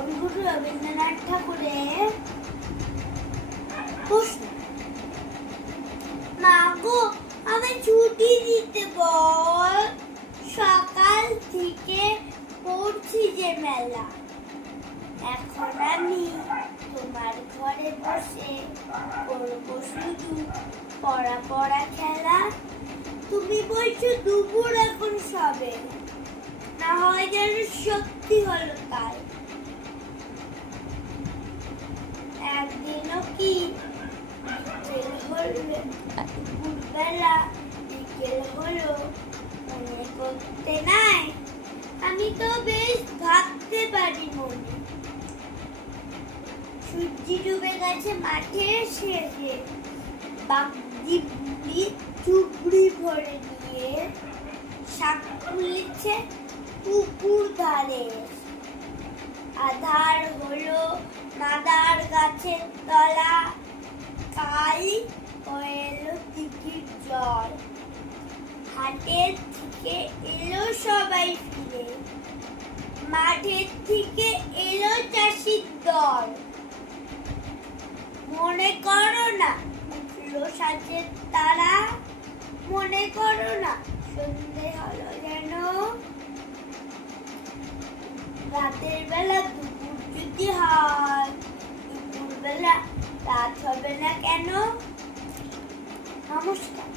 কবিগুরু রবীন্দ্রনাথ ঠাকুরের প্রশ্ন। মা গো, আমি ছুটি দিতে বল, সকাল থেকে পড়ছি যে মেলা। এখন আমি তোমার ঘরে বসে করবো শুধু পড়া পড়া খেলা। তুমি বলছো দুপুর এখন সবে, না হয় যেন সত্যি হলো তাই। একদিনও কি বিকেল হলো, দুপুরবেলা বিকেল হলো, মনে করতে নাই? আমি তো বেশ ভাবতে পারি মনে। সূর্য ডুবে গেছে মাঠের শেষে, বাগদি বুড়ি চুবড়ি ভরে নিয়ে শাক তুলেছে পুকুর ধারে। আধার হলো নাদার গাছের তলা, কাল এলো দিঘির জল। হাটের থেকে এলো সবাই ফিরে, মাঠের থেকে এলো চাষির দল। মনে করো না উঠলো সাজের তারা, মনে করো না সন্ধে হলো যেন। রাতের বেলা দুপুর যদি হয়, দুপুর বেলা রাত হবে না কেন? নমস্কার।